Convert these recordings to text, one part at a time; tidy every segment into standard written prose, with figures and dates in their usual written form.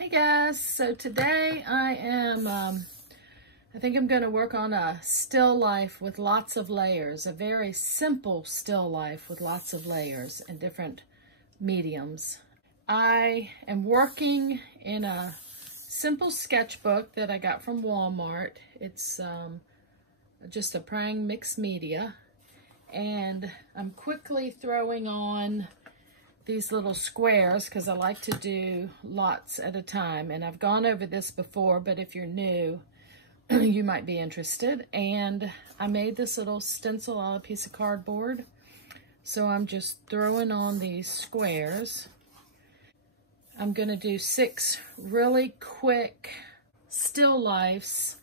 Hey guys, so today I think I'm going to work on a still life with lots of layers, a very simple still life with lots of layers and different mediums. I am working in a simple sketchbook that I got from Walmart. It's just a Prang mixed media, and I'm quickly throwing on these little squares because I like to do lots at a time, and I've gone over this before, but if you're new you might be interested. And I made this little stencil on a piece of cardboard, so I'm just throwing on these squares. I'm gonna do 6 really quick still lifes,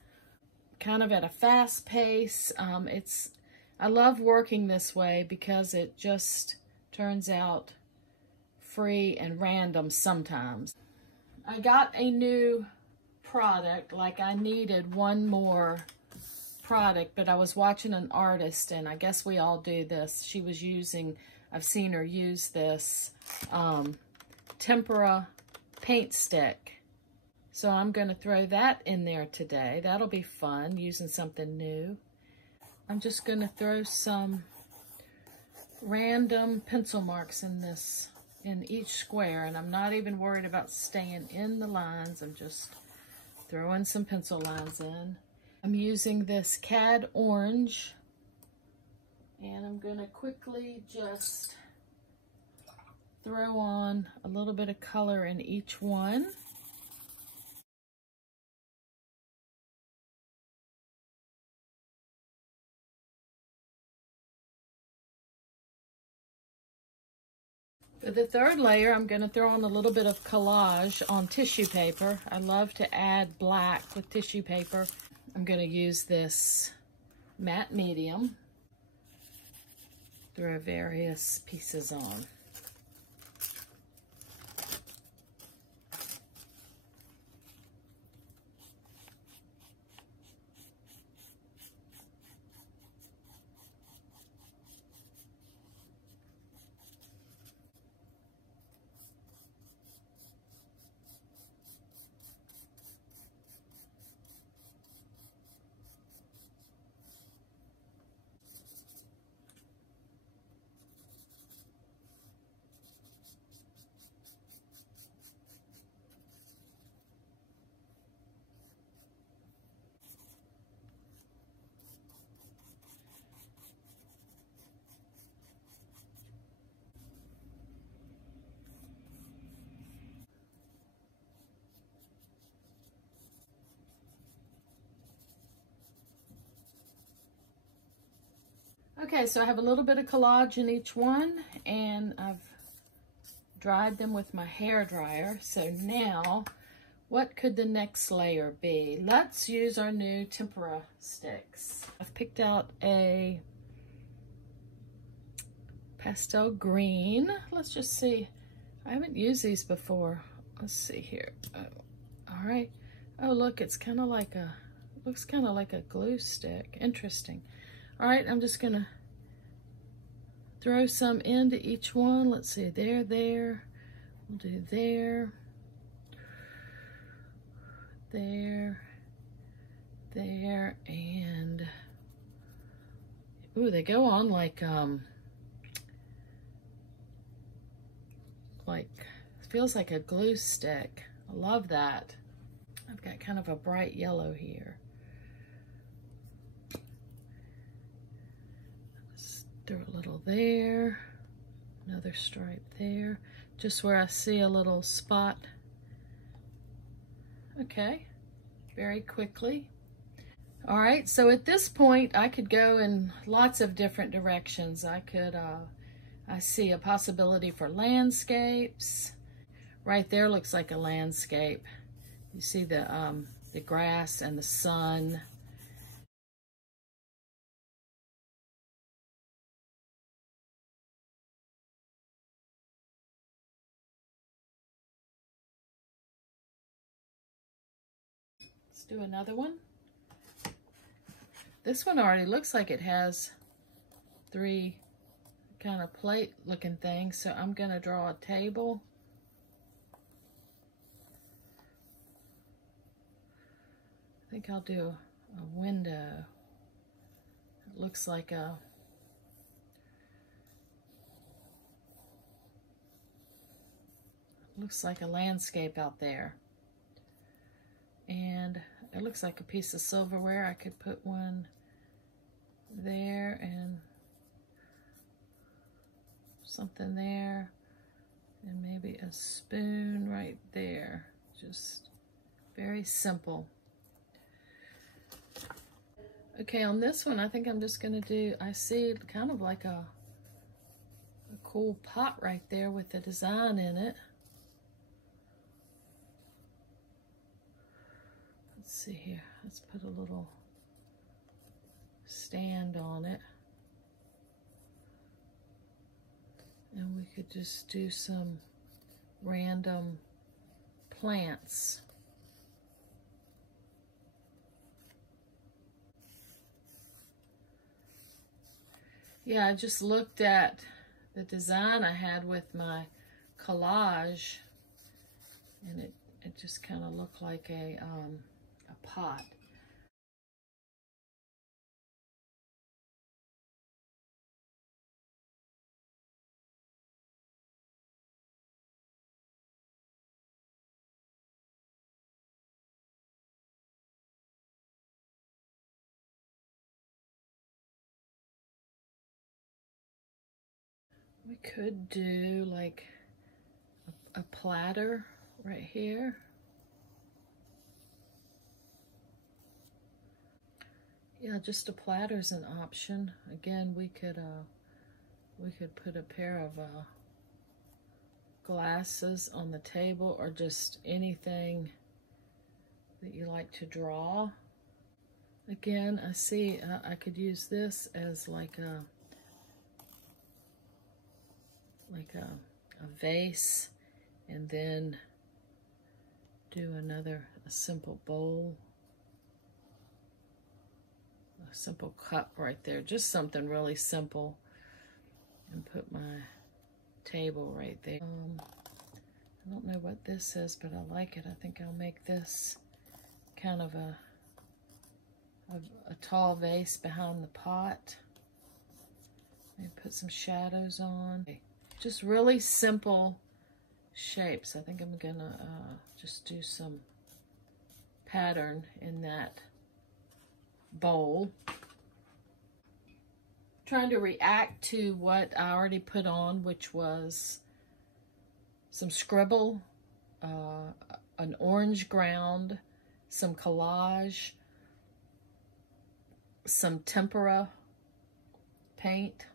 kind of at a fast pace. I love working this way because it just turns out free and random sometimes. I got a new product, like I needed one more product, but I was watching an artist, and I guess we all do this. She was using, I've seen her use this tempera paint stick. So I'm going to throw that in there today. That'll be fun, using something new. I'm just going to throw some random pencil marks in each square, and I'm not even worried about staying in the lines. I'm just throwing some pencil lines in. I'm using this Cad Orange, and I'm going to quickly just throw on a little bit of color in each one. For the third layer, I'm going to throw on a little bit of collage on tissue paper. I love to add black with tissue paper. I'm going to use this matte medium. Throw various pieces on. Okay, so I have a little bit of collage in each one, and I've dried them with my hair dryer. So now, what could the next layer be? Let's use our new tempera sticks. I've picked out a pastel green. Let's just see. I haven't used these before. Let's see here. Oh, all right. Oh, look, it's kind of like looks kind of like a glue stick. Interesting. All right, I'm just gonna throw some into each one. Let's see, there. We'll do there, and ooh, they go on like feels like a glue stick. I love that. I've got kind of a bright yellow here. Throw a little there, another stripe there, just where I see a little spot. Okay, very quickly. All right, so at this point, I could go in lots of different directions. I see a possibility for landscapes. Right there looks like a landscape. You see the grass and the sun. Let's do another one. This one already looks like it has 3 kind of plate looking things, so I'm going to draw a table. think I'll do a window. It looks like a landscape out there. And it looks like a piece of silverware. I could put one there and something there, and maybe a spoon right there. Just very simple. Okay, on this one, I think I'm just gonna do, I see kind of like a cool pot right there with the design in it. Let's see here, let's put a little stand on it. And we could just do some random plants. Yeah, I just looked at the design I had with my collage, and it just kind of looked like a pot. We could do like a platter right here. Yeah, just a platter's an option. Again, we could put a pair of glasses on the table, or just anything that you like to draw. Again, I see I could use this as like a vase, and then do a simple bowl, a simple cup right there, just something really simple, and put my table right there. I don't know what this is, but I like it. I think I'll make this kind of a tall vase behind the pot. Maybe put some shadows on. Just really simple shapes. I think I'm gonna just do some pattern in that bowl. Trying to react to what I already put on, which was some scribble, an orange ground, some collage, some tempera paint.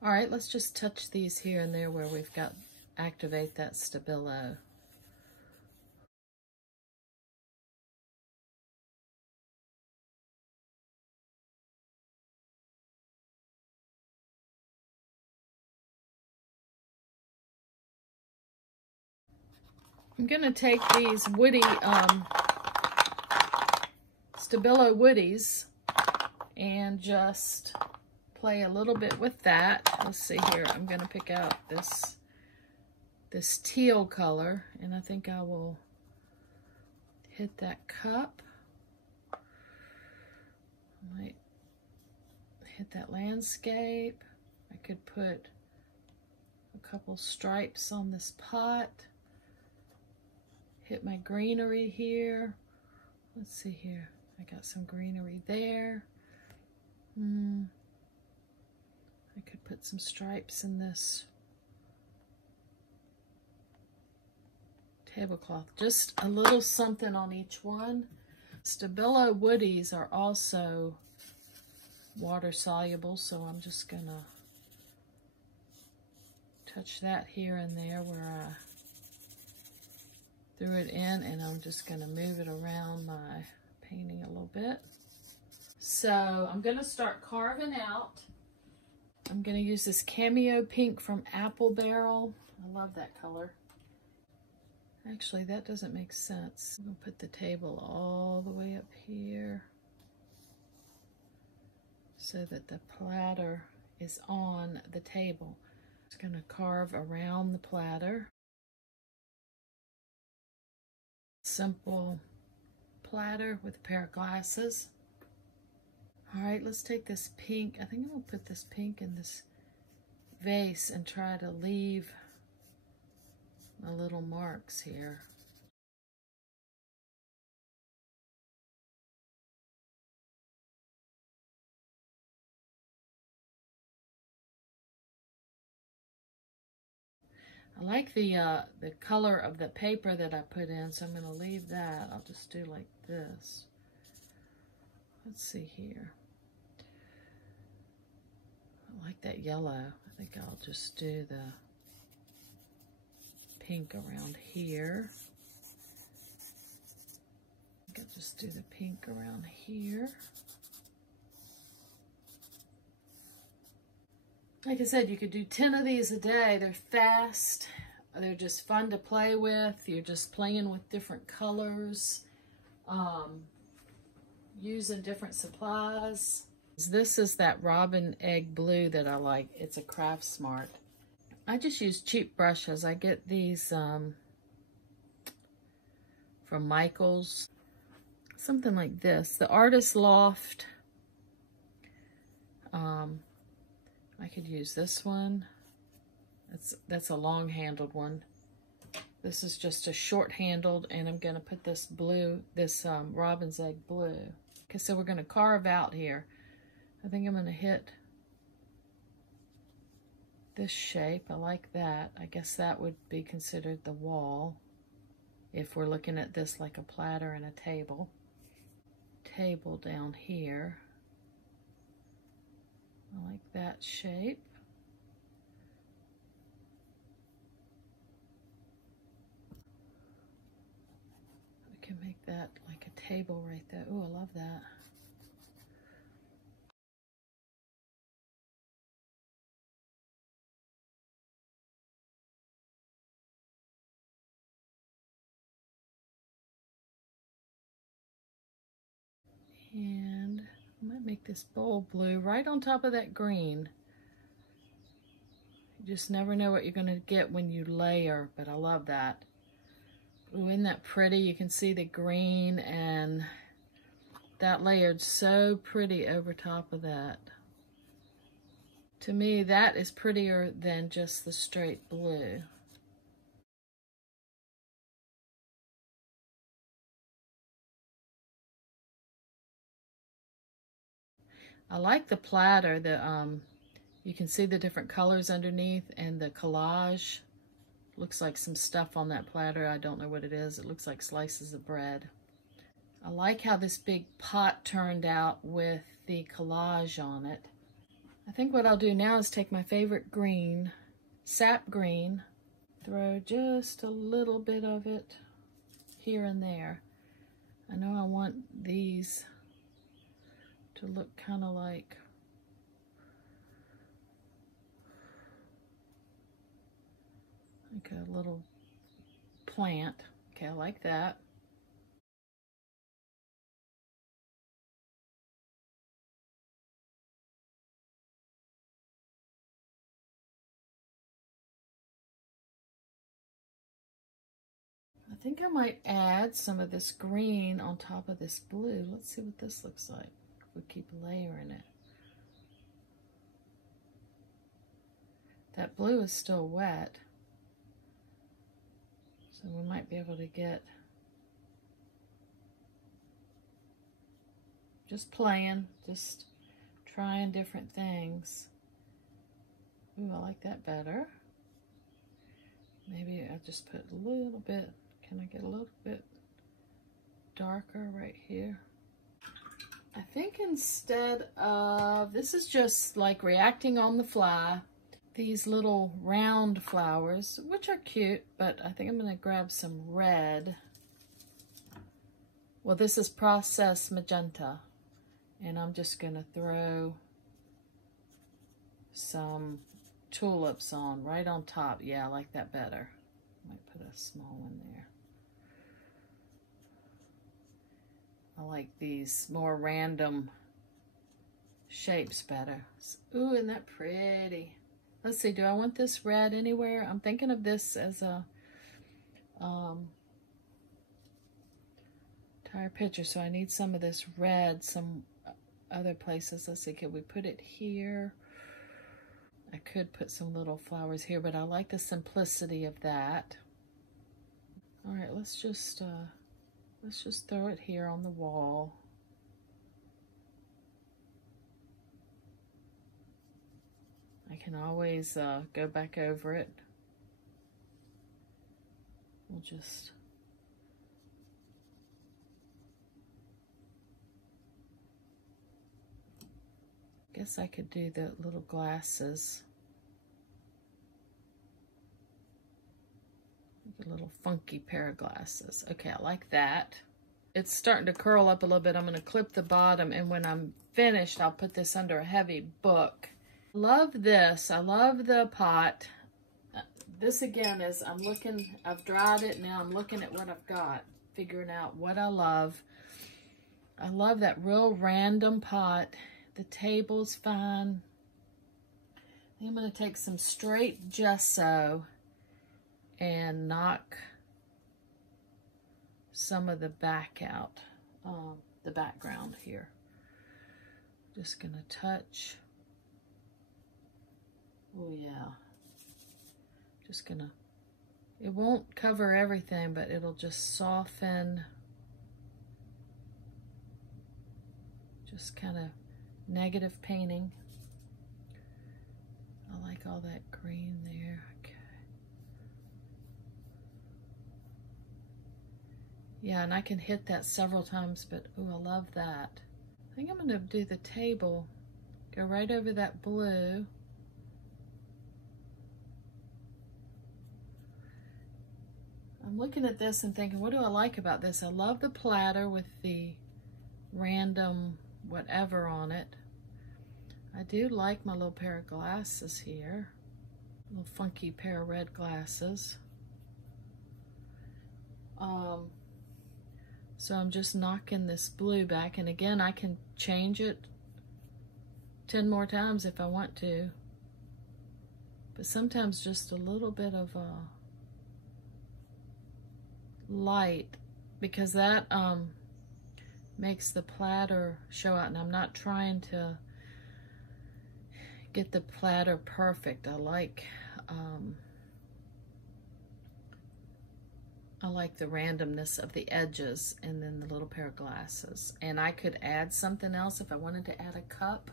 All right, let's just touch these here and there where we've got activate that Stabilo. I'm gonna take these woody Stabilo woodies and just play a little bit with that. Let's see here. I'm gonna pick out this teal color, and I think I will hit that cup. I might hit that landscape. I could put a couple stripes on this pot. Hit my greenery here. Let's see here. I got some greenery there. I could put some stripes in this tablecloth. Just a little something on each one. Stabilo woodies are also water soluble, so I'm just gonna touch that here and there where I threw it in, and I'm just gonna move it around my painting a little bit. So I'm gonna start carving out. I'm gonna use this Cameo Pink from Apple Barrel. I love that color. Actually, that doesn't make sense. I'm gonna put the table all the way up here so that the platter is on the table. Just gonna carve around the platter. Simple platter with a pair of glasses. All right, let's take this pink. I think I'm gonna put this pink in this vase and try to leave my little marks here. I like the color of the paper that I put in, so I'm going to leave that. I'll just do like this. Let's see here. I like that yellow. I think I'll just do the pink around here. I think I'll just do the pink around here. Like I said, you could do 10 of these a day. They're fast. They're just fun to play with. You're just playing with different colors, using different supplies. This is that robin egg blue that I like. It's a Craft Smart. I just use cheap brushes. I get these from Michaels. Something like this. The Artist Loft. I could use this one. That's a long-handled one. This is just a short-handled, and I'm going to put this blue, this robin's egg blue. Okay, so we're going to carve out here. I think I'm going to hit this shape. I like that. I guess that would be considered the wall if we're looking at this like a platter and a table. Table down here. I like that shape. We can make that like a table right there. Oh, I love that. And I might make this bowl blue right on top of that green. You just never know what you're going to get when you layer, but I love that. Ooh, isn't that pretty? You can see the green, and that layered so pretty over top of that. To me, that is prettier than just the straight blue. I like the platter. You can see the different colors underneath, and the collage. Looks like some stuff on that platter. I don't know what it is. It looks like slices of bread. I like how this big pot turned out with the collage on it. I think what I'll do now is take my favorite green, sap green, throw just a little bit of it here and there. I know I want these to look kind of like a little plant. Okay, I like that. I think I might add some of this green on top of this blue. Let's see what this looks like. We keep layering it. That blue is still wet, so we might be able to get, just playing, just trying different things. Ooh, I like that better. Maybe I'll just put a little bit. Can I get a little bit darker right here? I think instead of, this is just like reacting on the fly, these little round flowers, which are cute, but I think I'm going to grab some red. Well, this is Processed Magenta, and I'm just going to throw some tulips on right on top. Yeah, I like that better. Might put a small one there. I like these more random shapes better. Ooh, isn't that pretty? Let's see, do I want this red anywhere? I'm thinking of this as a our picture. So I need some of this red, some other places. Let's see, can we put it here? I could put some little flowers here, but I like the simplicity of that. All right, let's just throw it here on the wall. I can always go back over it. We'll just guess I could do the little glasses. A little funky pair of glasses. Okay, I like that. It's starting to curl up a little bit. I'm going to clip the bottom, and when I'm finished, I'll put this under a heavy book. Love this. I love the pot. This again is, I've dried it, now I'm looking at what I've got, figuring out what I love. I love that real random pot. The table's fine. I'm going to take some straight gesso and knock some of the back out, the background here. Just going to touch. Oh yeah. Just gonna, it won't cover everything, but it'll just soften. Just kind of negative painting. I like all that green there. Okay. Yeah, and I can hit that several times, but oh, I love that. I think I'm gonna do the table, go right over that blue. I'm looking at this and thinking, what do I like about this? I love the platter with the random whatever on it. I do like my little pair of glasses here. A little funky pair of red glasses. So I'm just knocking this blue back, and again, I can change it 10 more times if I want to. But sometimes just a little bit of light, because that makes the platter show out, and I'm not trying to get the platter perfect. I like the randomness of the edges, and then the little pair of glasses. And I could add something else if I wanted to add a cup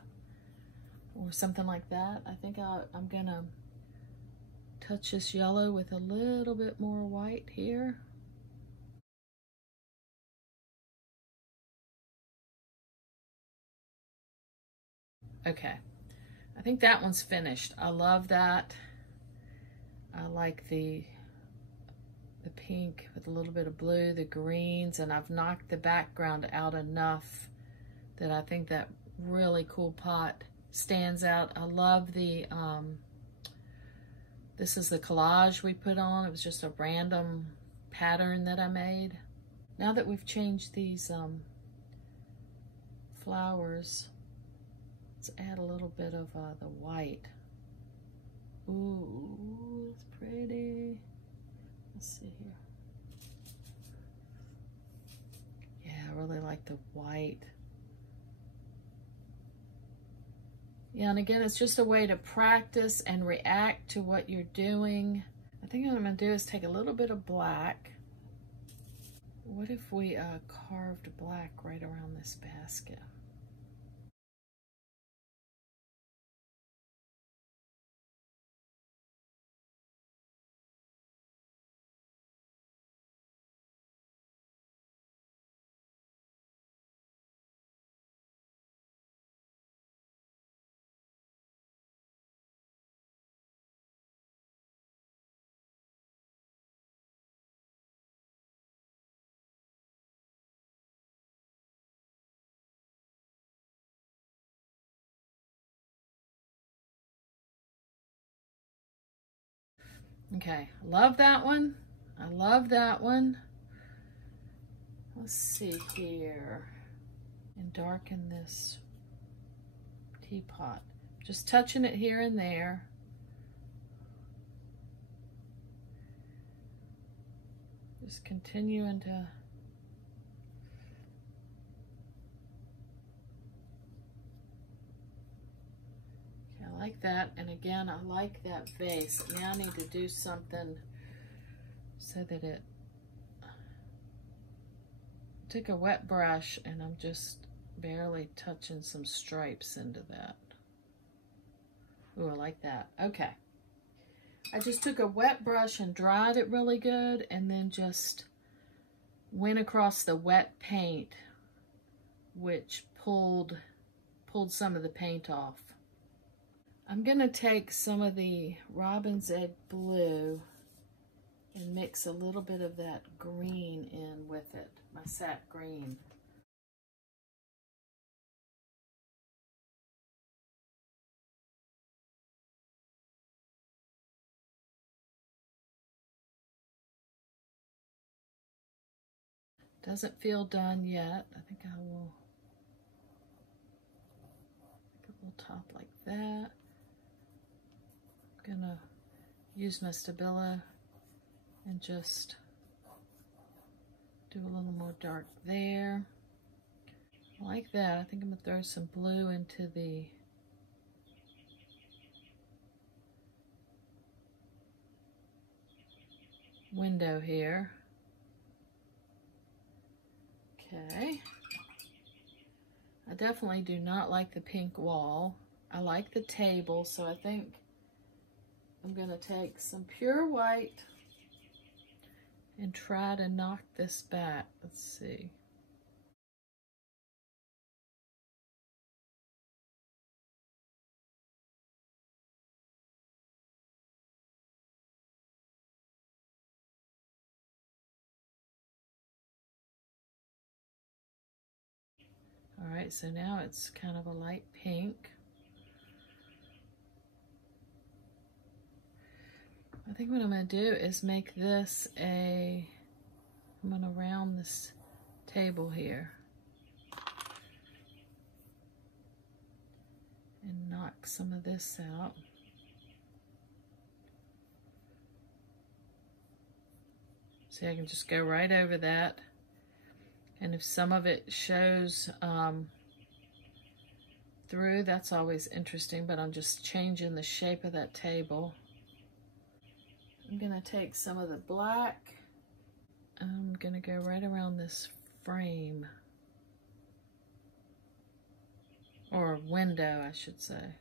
or something like that. I think I'm gonna touch this yellow with a little bit more white here. Okay, I think that one's finished. I love that. I like the pink with a little bit of blue, the greens, and I've knocked the background out enough that I think that really cool pot stands out. I love the, this is the collage we put on. It was just a random pattern that I made. Now that we've changed these flowers, let's add a little bit of the white. Ooh, it's pretty. Let's see here. Yeah, I really like the white. Yeah, and again, it's just a way to practice and react to what you're doing. I think what I'm gonna do is take a little bit of black. What if we carved black right around this basket? Okay, love that one. I love that one. Let's see here. And darken this teapot. Just touching it here and there. Just continuing to like that. And again, I like that vase. Now I need to do something so that it, took a wet brush and I'm just barely touching some stripes into that. Ooh, I like that. Okay. I just took a wet brush and dried it really good and then just went across the wet paint, which pulled some of the paint off. I'm gonna take some of the Robin's Egg Blue and mix a little bit of that green in with it, my sap green. Doesn't feel done yet. I think I will make a little top like that. I'm gonna use my Stabilo and just do a little more dark there. Like that. I think I'm gonna throw some blue into the window here. Okay. I definitely do not like the pink wall. I like the table, so I think I'm gonna take some pure white and try to knock this back. Let's see. All right, so now it's kind of a light pink. I think what I'm gonna do is make this I'm gonna round this table here and knock some of this out. See, I can just go right over that. And if some of it shows through, that's always interesting, but I'm just changing the shape of that table. I'm gonna take some of the black. I'm gonna go right around this frame. Or window, I should say.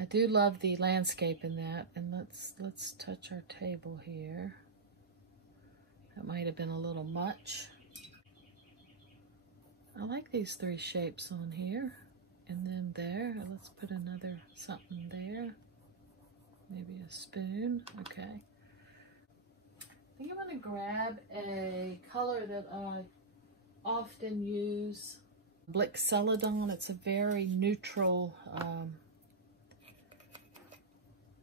I do love the landscape in that, and let's touch our table here. That might have been a little much. I like these three shapes on here. And then there, let's put another something there. Maybe a spoon, okay. I think I'm gonna grab a color that I often use, Blick Celadon. It's a very neutral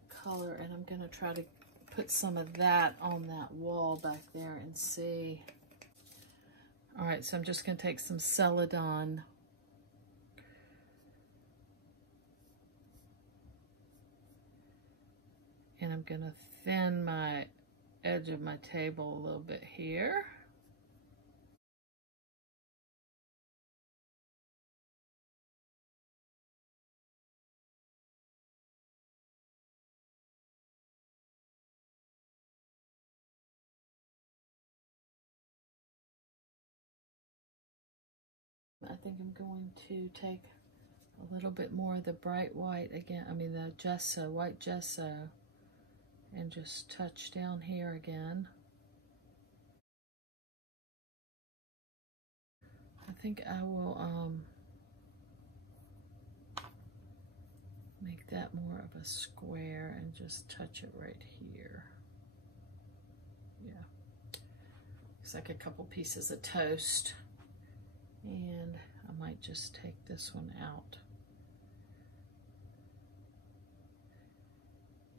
color, and I'm gonna try to put some of that on that wall back there and see. All right, so I'm just gonna take some Celadon and I'm gonna thin my edge of my table a little bit here. I think I'm going to take a little bit more of the bright white again, the gesso, white gesso, and just touch down here again. I think I will make that more of a square and just touch it right here. Yeah, looks like a couple pieces of toast. And I might just take this one out.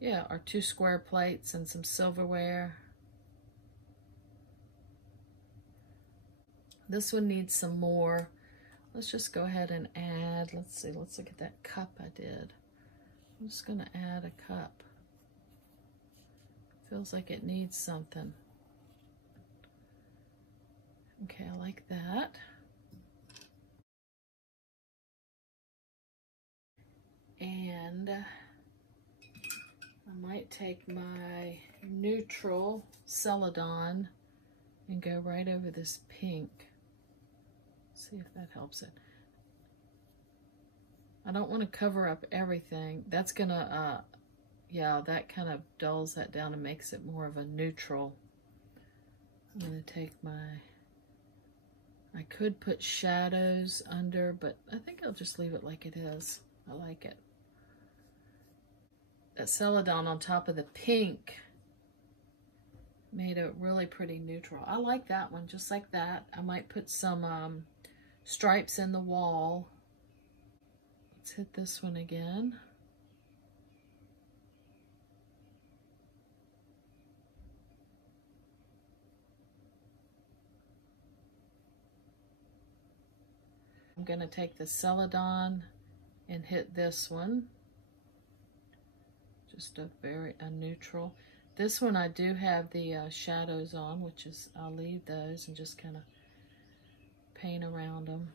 Yeah, our 2 square plates and some silverware. This one needs some more. Let's just go ahead and add, let's see, let's look at that cup I did. I'm just gonna add a cup. Feels like it needs something. Okay, I like that. And I might take my neutral Celadon and go right over this pink. See if that helps it. I don't want to cover up everything. That's gonna, yeah, that kind of dulls that down and makes it more of a neutral. I'm gonna take my, I could put shadows under, but I think I'll just leave it like it is. I like it. That Celadon on top of the pink made it really pretty neutral. I like that one, just like that. I might put some stripes in the wall. Let's hit this one again. I'm going to take the Celadon and hit this one. Just a neutral. This one I do have the shadows on, which is, I'll leave those and just kind of paint around them.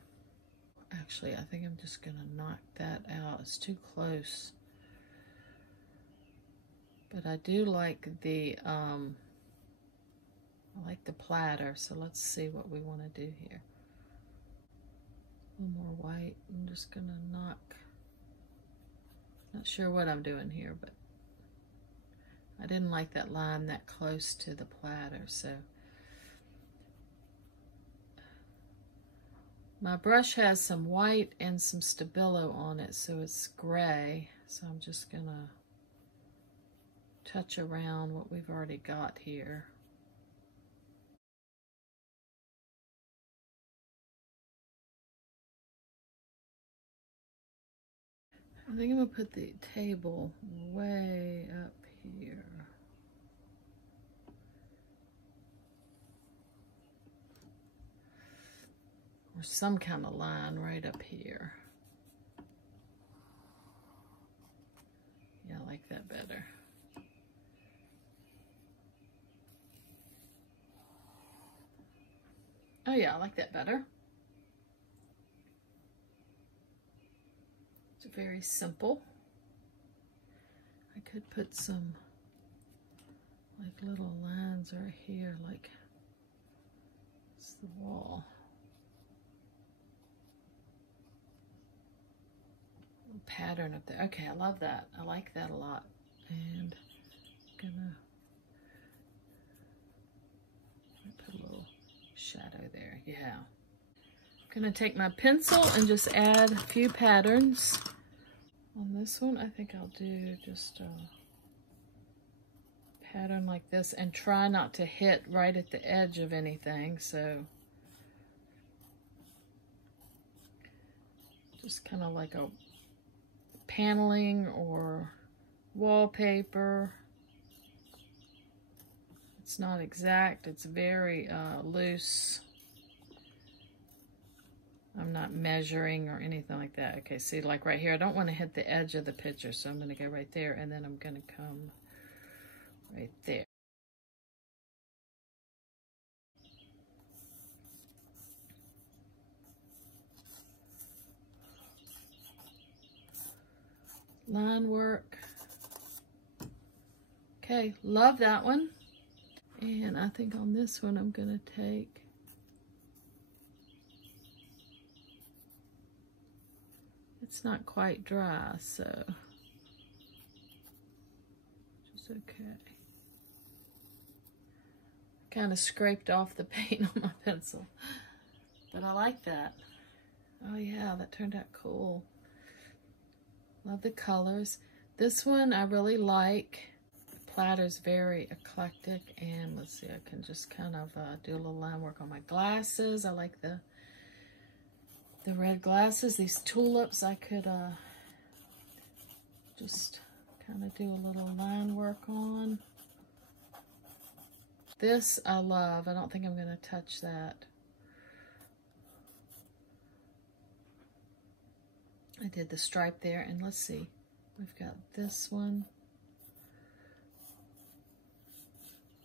Actually, I think I'm just going to knock that out. It's too close. But I do like the, I like the platter, so let's see what we want to do here. A little more white. I'm just going to knock, not sure what I'm doing here, but I didn't like that line that close to the platter, so. My brush has some white and some Stabilo on it, so it's gray. So I'm just gonna touch around what we've already got here. I think I'm gonna put the table way up here. Or some kind of line right up here. Yeah, I like that better. Oh yeah, I like that better. It's very simple. I could put some like little lines right here, like it's the wall. Pattern up there. Okay, I love that. I like that a lot. And I'm gonna put a little shadow there. Yeah. I'm gonna take my pencil and just add a few patterns. On this one, I think I'll do just a pattern like this and try not to hit right at the edge of anything. So just kind of like a paneling or wallpaper. It's not exact, it's very loose. I'm not measuring or anything like that. Okay, see, like right here, I don't want to hit the edge of the picture, so I'm going to go right there, and then I'm going to come right there. Line work. Okay, love that one. And I think on this one, I'm going to take it's not quite dry, so just okay. Kind of scraped off the paint on my pencil, but I like that. Oh yeah, that turned out cool. Love the colors. This one I really like. The platter's very eclectic, and let's see, I can just kind of do a little line work on my glasses. I like the red glasses. These tulips I could just kind of do a little line work on. This I love. I don't think I'm going to touch that. I did the stripe there, and let's see. We've got this one.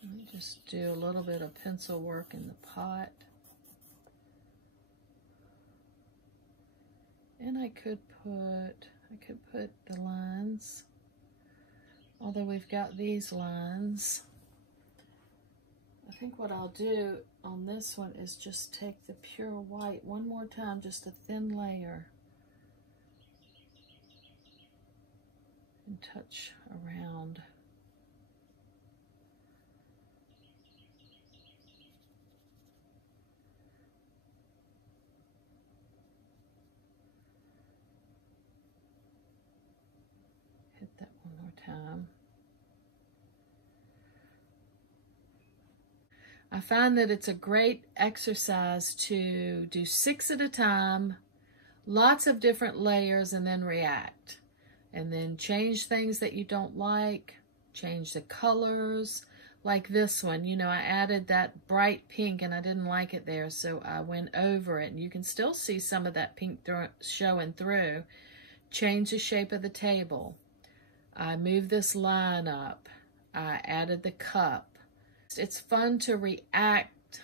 Let me just do a little bit of pencil work in the pot. And I could put, I could put the lines, although we've got these lines. I think what I'll do on this one is just take the pure white one more time, just a thin layer, and touch around. Hit that one more time. I find that it's a great exercise to do 6 at a time, lots of different layers, and then react. And then change things that you don't like, change the colors. Like this one, you know, I added that bright pink and I didn't like it there, so I went over it. And you can still see some of that pink showing through. Change the shape of the table. I moved this line up. I added the cup. It's fun to react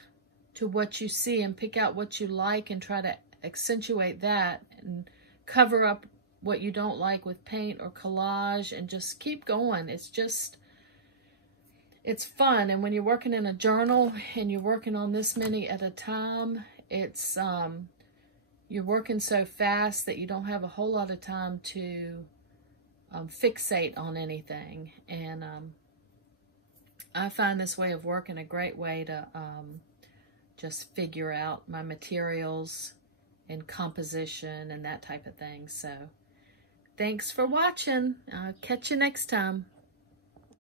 to what you see and pick out what you like and try to accentuate that and cover up what you don't like with paint or collage, and just keep going. It's fun. And when you're working in a journal and you're working on this many at a time, it's you're working so fast that you don't have a whole lot of time to fixate on anything. And I find this way of working a great way to just figure out my materials and composition and that type of thing. So thanks for watching. I'll catch you next time.